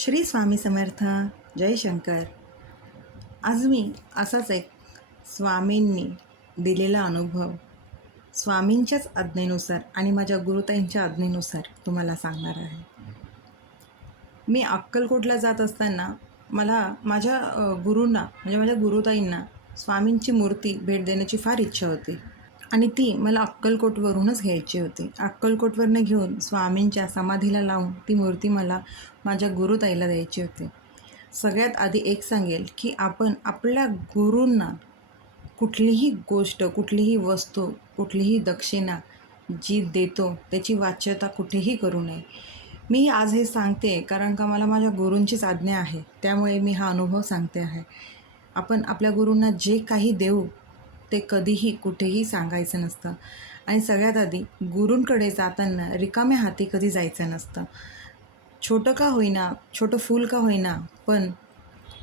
श्री स्वामी समर्थ जयशंकर आज मी असाच एक स्वामींनी दिलेला अनुभव स्वामींच्याच आज्ञेनुसार आणि माझ्या गुरुताईंच्या आज्ञेनुसार तुम्हाला सांगणार आहे. मी अक्कलकोटला जात असताना मला माझ्या गुरूंना म्हणजे माझ्या गुरुताईंना स्वामींची मूर्ती भेट देण्याची फार इच्छा होती. आणि ती मला अक्कलकोटवरूनच घ्यायची होती. अक्कलकोटवरनं घेऊन स्वामींच्या समाधीला लावून ती मूर्ती मला माझ्या गुरुताईला द्यायची होती. सगळ्यात आधी एक सांगेल की आपण आपल्या गुरूंना कुठलीही गोष्ट कुठलीही वस्तू कुठलीही दक्षिणा जी देतो त्याची वाच्यता कुठेही करू नये. मी आज हे सांगते कारण का मला माझ्या गुरूंचीच आज्ञा आहे. त्यामुळे मी हा अनुभव सांगते आहे. आपण आपल्या गुरूंना जे काही देऊ ते कधीही कुठेही सांगायचं नसतं. आणि सगळ्यात आधी गुरूंकडे जाताना रिकाम्या हाती कधी जायचं नसतं. छोटं का होईना छोटं फूल का होईना पण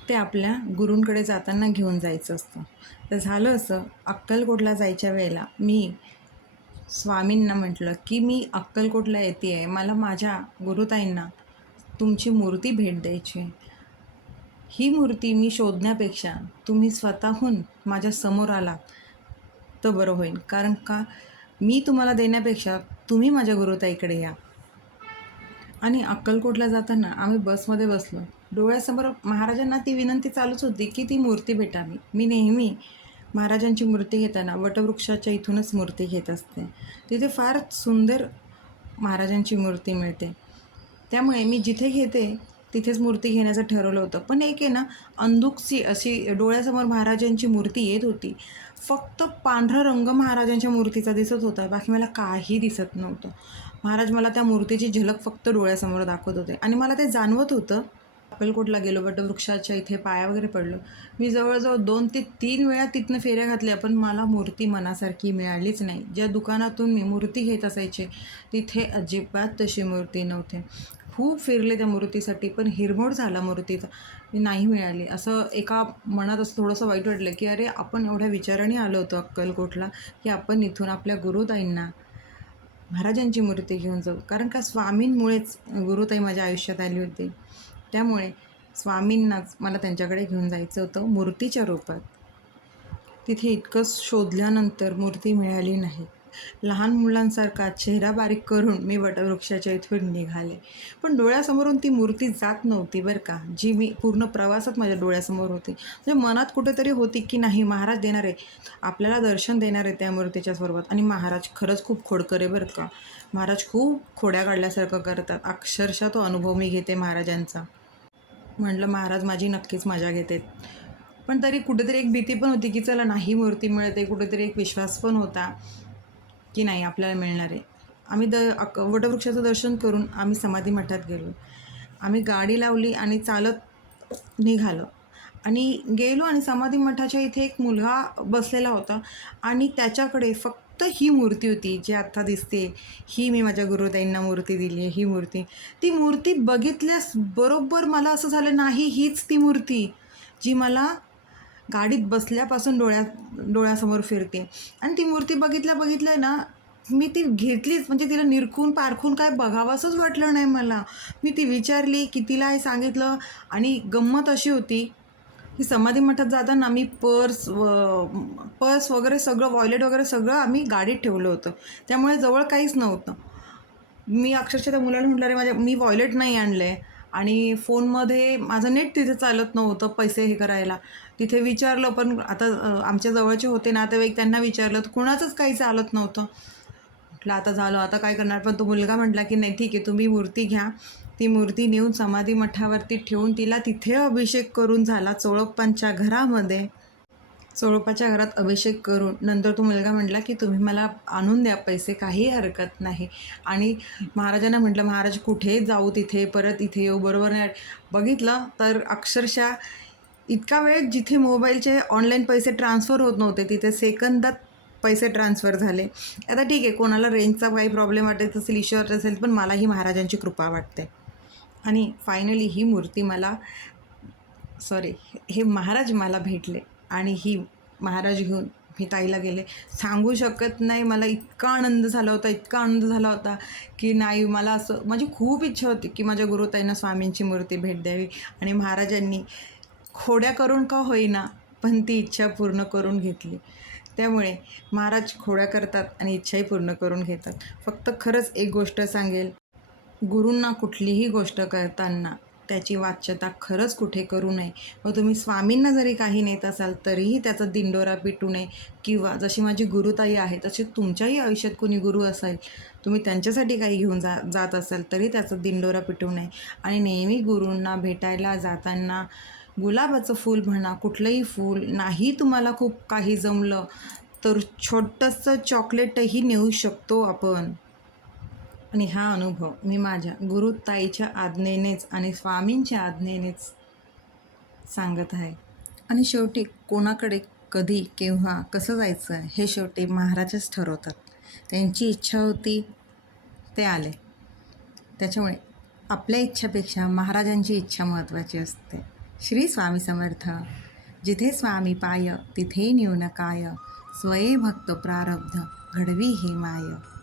ते आपल्या गुरूंकडे जाताना घेऊन जायचं असतं. तर झालं असं अक्कलकोटला जायच्या वेळेला मी स्वामींना म्हटलं की मी अक्कलकोटला येते आहे मला माझ्या गुरुताईंना तुमची मूर्ती भेट द्यायची आहे. ही मूर्ती मी शोधण्यापेक्षा तुम्ही स्वतःहून माझ्यासमोर आलात. तर बरं होईल. कारण का? मी तुम्हाला देण्यापेक्षा तुम्ही माझ्या गुरुताईकडे या. आणि अक्कलकोटला जाताना आम्ही बसमध्ये बसलो. डोळ्यासमोर महाराजांना ती विनंती चालूच होती की ती मूर्ती भेटावी मी नेहमी महाराजांची मूर्ती घेताना वटवृक्षाच्या इथूनच मूर्ती घेत असते. तिथे फार सुंदर महाराजांची मूर्ती मिळते. त्यामुळे मी जिथे घेते तिथेच मूर्ती घेण्याचं ठरवलं होतं. पण एक आहे ना अंधुकची अशी डोळ्यासमोर महाराजांची मूर्ती येत होती. फक्त पांढरा रंग महाराजांच्या मूर्तीचा दिसत होता. बाकी मला काही दिसत नव्हतं. महाराज मला त्या मूर्तीची झलक फक्त डोळ्यासमोर दाखवत होते. आणि मला ते जाणवत होतं. अक्कलकोटला गेलो बट वृक्षाच्या इथे पाया वगैरे पडलो. मी जवळजवळ दोन ते तीन वेळा तिथनं फेऱ्या घातल्या पण मला मूर्ती मनासारखी मिळालीच नाही. ज्या दुकानातून मी मूर्ती घेत असायचे तिथे अजिबात तशी मूर्ती नव्हते. खूप फिरले त्या मूर्तीसाठी पण हिरमोड झाला मूर्तीचा. ती नाही मिळाली. असं एका मनात असं थोडंसं वाईट वाटलं की अरे आपण एवढ्या विचाराने आलो होतो अक्कलकोटला की आपण इथून आपल्या गुरुताईंना महाराजांची मूर्ती घेऊन जाऊ. कारण का स्वामींमुळेच गुरुताई माझ्या आयुष्यात आली होती. त्यामुळे स्वामींनाच मला त्यांच्याकडे घेऊन जायचं होतं मूर्तीच्या रूपात. तिथे इतकं शोधल्यानंतर मूर्ती मिळाली नाही. लहान मुलांसारखा चेहरा बारीक करून मी वटवृक्षाच्या इथून निघाले. पण डोळ्यासमोरून ती मूर्ती जात नव्हती बरं का जी मी पूर्ण प्रवासात माझ्या डोळ्यासमोर होती. म्हणजे मनात कुठेतरी होती की नाही महाराज देणार आहे आपल्याला दर्शन देणार आहे त्या मूर्तीच्या स्वरूपात. आणि महाराज खरंच खूप खोडकर आहे बरं का. महाराज खूप खोड्या काढल्यासारखं करतात. अक्षरशः तो अनुभव मी घेते महाराजांचा. म्हटलं महाराज माझी नक्कीच मजा घेते. पण तरी कुठेतरी एक भीती पण होती की चला नाही मूर्ती मिळते. कुठेतरी एक विश्वास पण होता. की नाही आपल्याला मिळणार आहे. आम्ही द अक वटवृक्षाचं दर्शन करून आम्ही समाधी मठात गेलो. आम्ही गाडी लावली आणि चालत निघालो. आणि गेलो आणि समाधी मठाच्या इथे एक मुलगा बसलेला होता आणि त्याच्याकडे फक्त ही मूर्ती होती जी आत्ता दिसते. ही मी माझ्या गुरुताईंना मूर्ती दिली आहे ही मूर्ती. ती मूर्ती बघितल्यास बरोबर मला असं झालं नाही हीच ती मूर्ती जी मला गाडीत बसल्यापासून डोळ्या डोळ्यासमोर फिरते. आणि ती मूर्ती बघितल्या बघितलं ना मी ती घेतलीच. म्हणजे तिला निरखून पारखून काय बघावंसंच वाटलं नाही मला. मी ती विचारली की तिला हे सांगितलं आणि गंमत अशी होती की समाधी मठात जाताना मी पर्स व पर्स वगैरे सगळं वॉयलेट वगैरे सगळं आम्ही गाडीत ठेवलं होतं. त्यामुळे जवळ काहीच नव्हतं. मी अक्षरशः त्या मुलाला म्हटलं रे माझ्या मी वॉयलेट नाही आणलं आहे आणि फोनमध्ये माझं नेट तिथे चालत नव्हतं पैसे हे करायला. तिथे विचारलं पण आता आमच्या जवळचे होते नातेवाईक त्यांना विचारलं तर कुणाचंच काही चालत नव्हतं. म्हटलं आता झालं आता काय करणार? पण तो मुलगा म्हटला की नाही ठीक आहे तुम्ही मूर्ती घ्या. ती मूर्ती नेऊन समाधी मठावरती ठेवून तिला तिथे अभिषेक करून झाला चोळप्पांच्या घरामध्ये. स्वरूपाच्या घरात अभिषेक करून नंतर तो मुलगा म्हटला की तुम्ही मला आणून द्या पैसे काही हरकत नाही. आणि महाराजांना म्हटलं महाराज कुठे जाऊ तिथे? परत इथे येऊ बरोबर नाही. बघितलं तर अक्षरशः इतका वेळ जिथे मोबाईलचे ऑनलाईन पैसे ट्रान्सफर होत नव्हते तिथे सेकंदात पैसे ट्रान्सफर झाले. आता ठीक आहे कोणाला रेंजचा काही प्रॉब्लेम वाटत असेल इश्यू वाटत असेल पण मला ही महाराजांची कृपा वाटते. आणि फायनली ही मूर्ती मला सॉरी हे महाराज मला भेटले. आणि ही महाराज घेऊन मी ताईला गेले. सांगू शकत नाही मला इतका आनंद झाला होता इतका आनंद झाला होता की नाही मला असं माझी खूप इच्छा होती की माझ्या गुरुताईंना स्वामींची मूर्ती भेट द्यावी. आणि महाराजांनी खोड्या करून का होईना पण ती इच्छा पूर्ण करून घेतली. त्यामुळे महाराज खोड्या करतात आणि इच्छाही पूर्ण करून घेतात. फक्त खरंच एक गोष्ट सांगेल. गुरूंना कुठलीही गोष्ट करताना त्याची वाच्यता खरंच कुठे करू नये? व तुम्ही स्वामींना जरी काही नेत असाल तरीही त्याचा दिंडोरा पिटू नये. किंवा जशी माझी गुरुताई आहे तशी तुमच्याही आयुष्यात कोणी गुरु असेल तुम्ही त्यांच्यासाठी काही घेऊन जा जात असाल तरी त्याचा दिंडोरा पिटू नये. आणि नेहमी गुरूंना भेटायला जाताना गुलाबाचं फूल म्हणा कुठलंही फूल नाही तुम्हाला खूप काही जमलं तर छोटंसं चॉकलेटही नेऊ शकतो आपण. आणि हा अनुभव मी माझ्या गुरुताईच्या आज्ञेनेच आणि स्वामींच्या आज्ञेनेच सांगत आहे. आणि शेवटी कोणाकडे कधी केव्हा कसं जायचं हे शेवटी महाराजच ठरवतात. त्यांची इच्छा होती ते आले. त्याच्यामुळे आपल्या इच्छापेक्षा महाराजांची इच्छा महत्त्वाची असते. श्री स्वामी समर्थ जिथे स्वामी पाय तिथे न्यून काय स्वये भक्त प्रारब्ध घडवी हे माय.